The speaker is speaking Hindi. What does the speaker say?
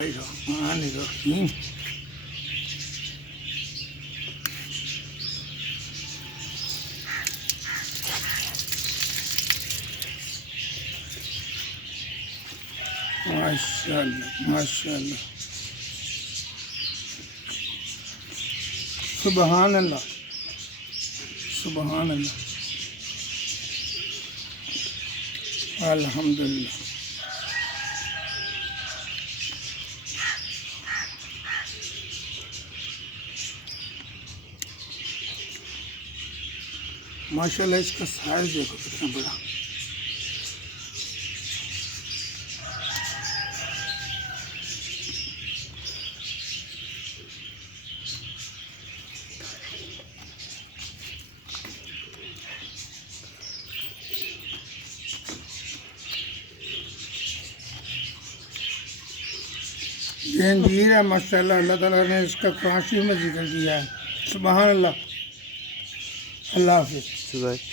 Bismillahirrahmanirrahim. माशाअल्लाह माशाअल्लाह सुबहान अल्लाह सुबहान अल्लाह अल्हम्दुलिल्लाह। माशाल्लाह इसका साइज देखो कितना बड़ा। ये अंजीर है माशाल्लाह, अल्लाह ताला ने इसका कुरान शरीफ में जिक्र किया है। सुभान अल्लाह। अल्लाह हाफिज़।